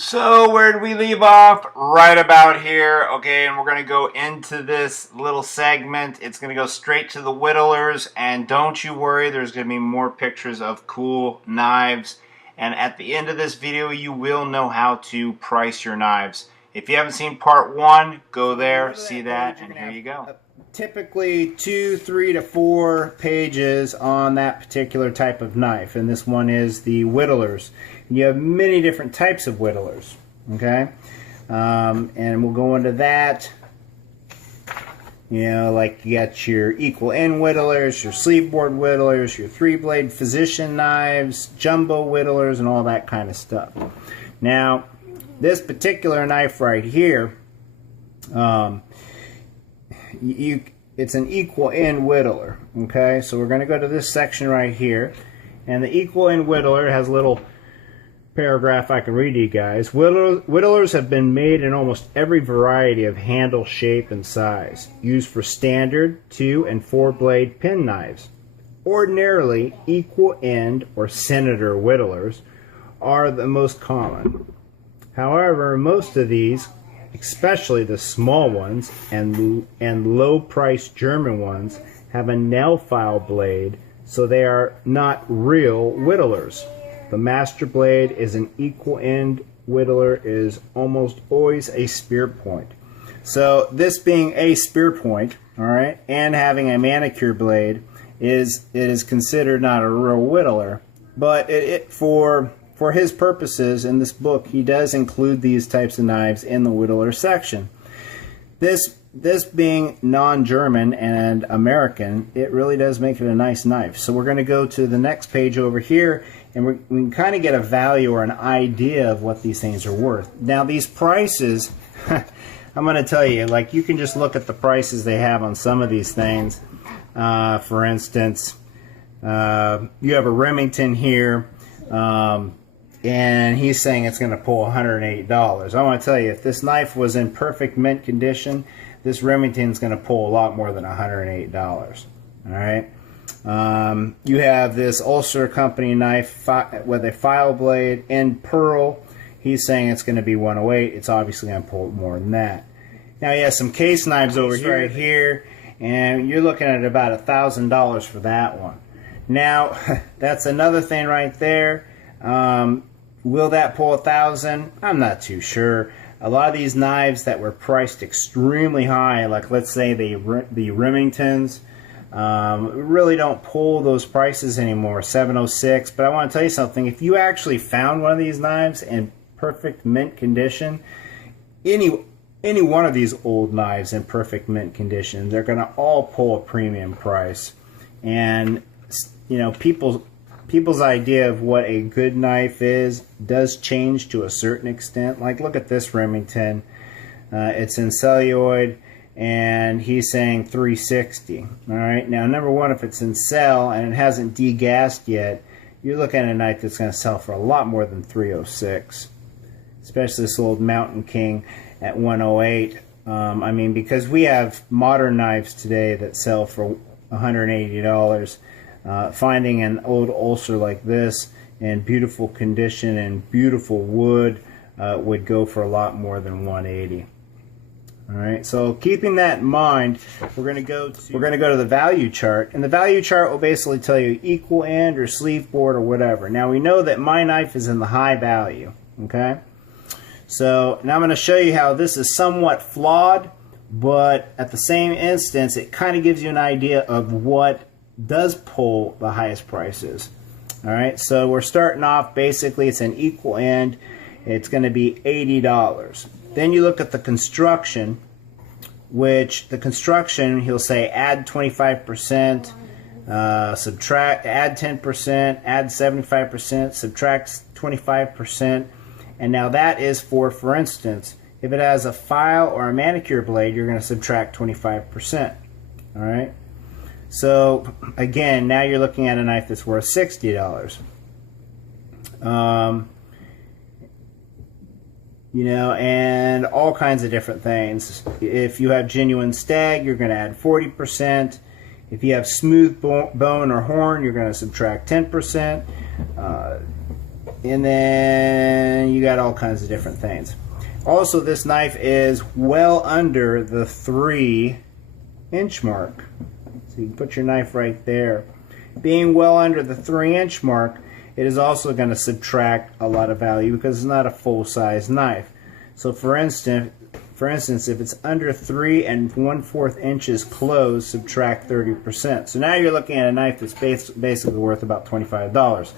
So where did we leave off? Right about here. Okay, and we're going to go into this little segment. It's going to go straight to the whittlers, and don't you worry, there's going to be more pictures of cool knives. And at the end of this video, you will know how to price your knives. If you haven't seen part one, go there, see that, and here you go. Typically 2, 3 to 4 pages on that particular type of knife, and this one is the whittlers. And you have many different types of whittlers, okay? And we'll go into that. You know, like you got your equal end whittlers, your sleeve board whittlers, your 3-blade physician knives, jumbo whittlers, and all that kind of stuff. Now, this particular knife right here, it's an equal end whittler. Okay, so we're going to go to this section right here, and the equal end whittler has a little paragraph I can read to you guys. Whittlers have been made in almost every variety of handle shape and size, used for standard 2 and 4 blade pen knives. Ordinarily, equal end or senator whittlers are the most common. However, most of these, especially the small ones and low-priced German ones, have a nail file blade, so they are not real whittlers. The master blade is an equal end whittler, is almost always a spear point. So this being a spear point, all right, and having a manicure blade, it is considered not a real whittler, but for his purposes in this book, he does include these types of knives in the whittler section. This being non-German and American, it really does make it a nice knife. So we're going to go to the next page over here, and we can kind of get a value or an idea of what these things are worth. Now these prices, I'm going to tell you, like, you can just look at the prices they have on some of these things. For instance, you have a Remington here. And he's saying it's going to pull $108. I want to tell you, if this knife was in perfect mint condition, this Remington's going to pull a lot more than $108. All right. You have this Ulster Company knife with a file blade in pearl. He's saying it's going to be $108. It's obviously going to pull more than that. Now he has some case knives over here, right here, and you're looking at about $1,000 for that one. Now that's another thing right there. Will that pull $1,000? I'm not too sure. A lot of these knives that were priced extremely high, like let's say the Remingtons, really don't pull those prices anymore, 706. But I want to tell you something. If you actually found one of these knives in perfect mint condition, any one of these old knives in perfect mint condition, they're going to all pull a premium price. And you know, people's idea of what a good knife is does change to a certain extent. Like, look at this Remington. It's in celluloid, and he's saying $360. All right. Now, number one, if it's in cell and it hasn't degassed yet, you're looking at a knife that's going to sell for a lot more than $306. Especially this old Mountain King at $108. I mean, because we have modern knives today that sell for $180. Finding an old ulcer like this in beautiful condition and beautiful wood would go for a lot more than $180. All right, so keeping that in mind, we're going to go to the value chart, and the value chart will basically tell you equal end or sleeve board or whatever. Now we know that my knife is in the high value. Okay, so now I'm going to show you how this is somewhat flawed, but at the same instance, it kind of gives you an idea of what does pull the highest prices. All right, so we're starting off, basically it's an equal end. It's going to be $80. Then you look at the construction, which the construction, he'll say add 25%, subtract, add 10%, add 75%, subtract 25%. And now that is for instance, if it has a file or a manicure blade, you're going to subtract 25%. All right. So again, now you're looking at a knife that's worth $60. You know, and all kinds of different things. If you have genuine stag, you're going to add 40%. If you have smooth bone or horn, you're going to subtract 10%. And then you got all all kinds of different things. Also, this knife is well under the 3-inch mark. So you can put your knife right there. Being well under the 3-inch mark, it is also going to subtract a lot of value because it's not a full-size knife. So for instance, if it's under 3 1/4 inches closed, subtract 30%. So now you're looking at a knife that's basically worth about $25.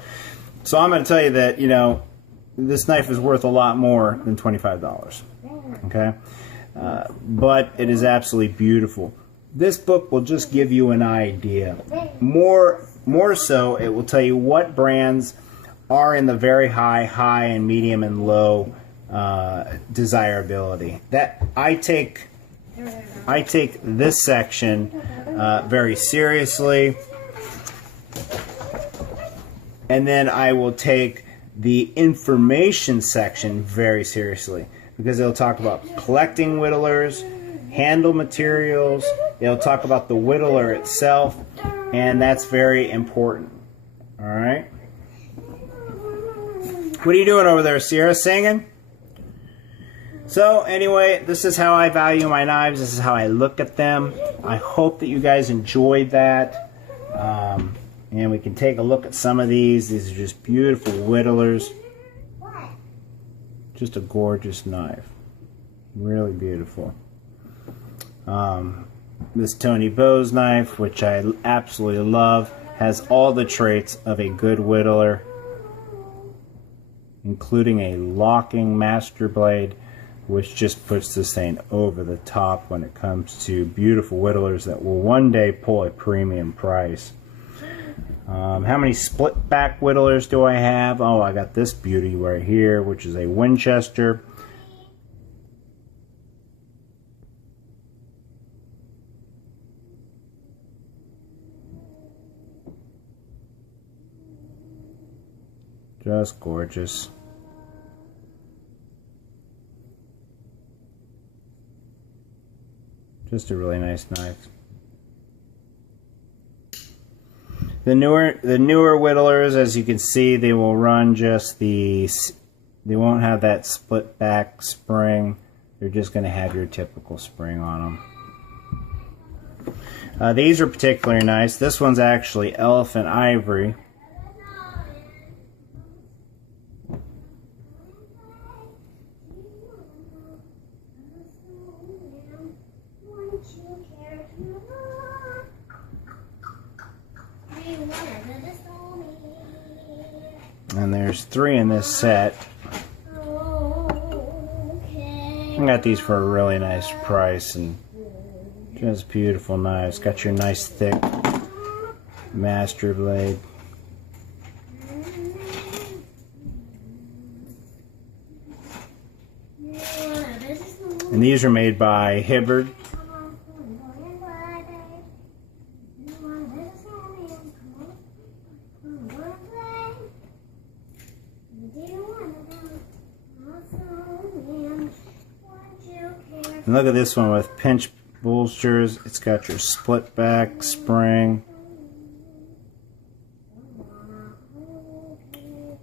So I'm going to tell you that, you know, this knife is worth a lot more than $25. Okay? But it is absolutely beautiful. This book will just give you an idea. More so, it will tell you what brands are in the very high, and medium, and low desirability. That I take this section very seriously, and then I will take the information section very seriously, because it'll talk about collecting whittlers, handle materials, it'll talk about the whittler itself, and that's very important. Alright? What are you doing over there, Sierra? Singing? So anyway, this is how I value my knives. This is how I look at them. I hope that you guys enjoyed that. And we can take a look at some of these. These are just beautiful whittlers. Just a gorgeous knife. Really beautiful. This Tony Bose knife, which I absolutely love, has all the traits of a good whittler, including a locking master blade, which just puts this thing over the top when it comes to beautiful whittlers that will one day pull a premium price. How many split back whittlers do I have? Oh, I got this beauty right here, which is a Winchester. Just gorgeous. Just a really nice knife. The newer whittlers, as you can see, they will run just they won't have that split back spring. They're just going to have your typical spring on them. These are particularly nice. This one's actually elephant ivory. And there's 3 in this set. I got these for a really nice price, and just beautiful knives. Got your nice thick master blade. And these are made by Hibbard. And look at this one with pinch bolsters. It's got your split back spring.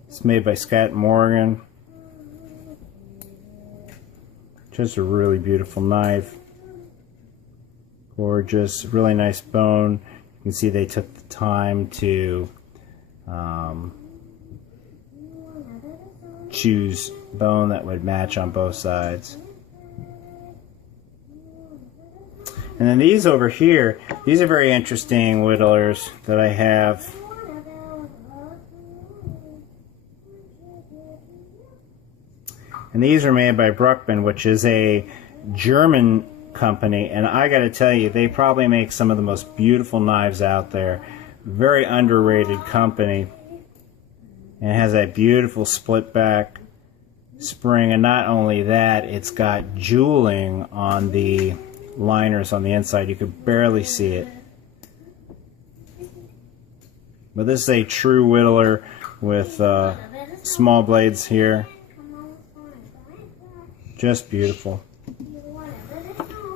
It's made by Scott Morgan. Just a really beautiful knife. Gorgeous, really nice bone. You can see they took the time to choose bone that would match on both sides. And then these over here, these are very interesting whittlers that I have. And these are made by Bruckmann, which is a German company. And I got to tell you, they probably make some of the most beautiful knives out there. Very underrated company. And it has that beautiful split back spring. And not only that, it's got jeweling on the liners on the inside. You could barely see it. But this is a true whittler with small blades here. Just beautiful.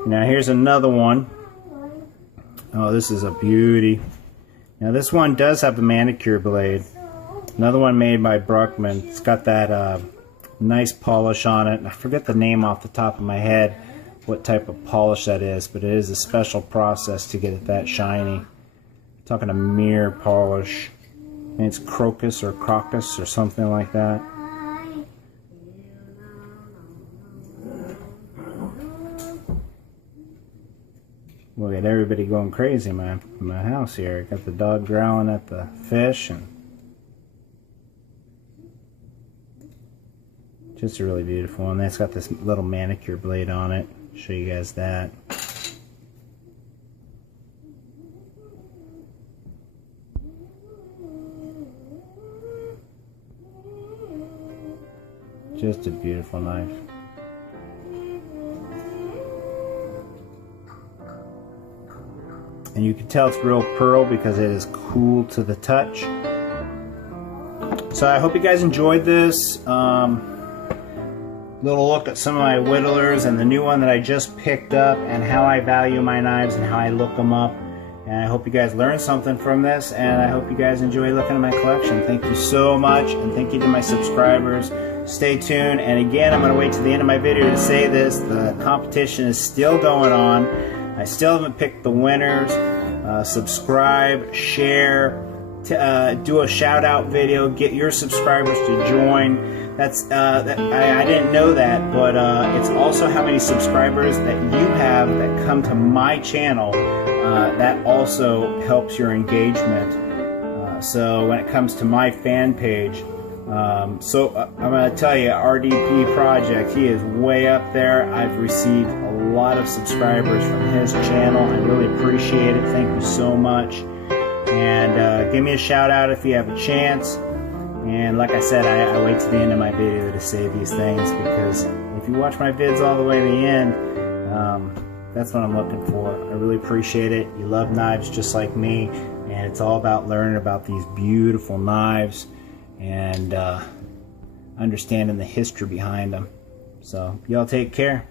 Now here's another one. Oh, this is a beauty. Now this one does have a manicure blade. Another one made by Bruckmann. It's got that Nice polish on it. I forget the name off the top of my head, what type of polish that is, but it is a special process to get it that shiny. I'm talking a mirror polish. And it's crocus or something like that. Look at everybody going crazy in my house here. Got the dog growling at the fish, and just a really beautiful one. It's got this little manicure blade on it. Show you guys that. Just a beautiful knife. And you can tell it's real pearl because it is cool to the touch. So I hope you guys enjoyed this. Little look at some of my whittlers and the new one that I just picked up and how I value my knives and how I look them up. And I hope you guys learned something from this, and I hope you guys enjoy looking at my collection. Thank you so much, and thank you to my subscribers. Stay tuned, and again, I'm going to wait to the end of my video to say this. The competition is still going on. I still haven't picked the winners. Subscribe, share, do a shout out video, get your subscribers to join. That's I didn't know that, but it's also how many subscribers that you have that come to my channel. That also helps your engagement. So when it comes to my fan page, I'm going to tell you, RDP Project, he is way up there. I've received a lot of subscribers from his channel. I really appreciate it. Thank you so much. And give me a shout out if you have a chance. And like I said, I wait to the end of my video to say these things, because if you watch my vids all the way to the end, that's what I'm looking for. I really appreciate it. You love knives just like me, and it's all about learning about these beautiful knives and understanding the history behind them. So y'all take care.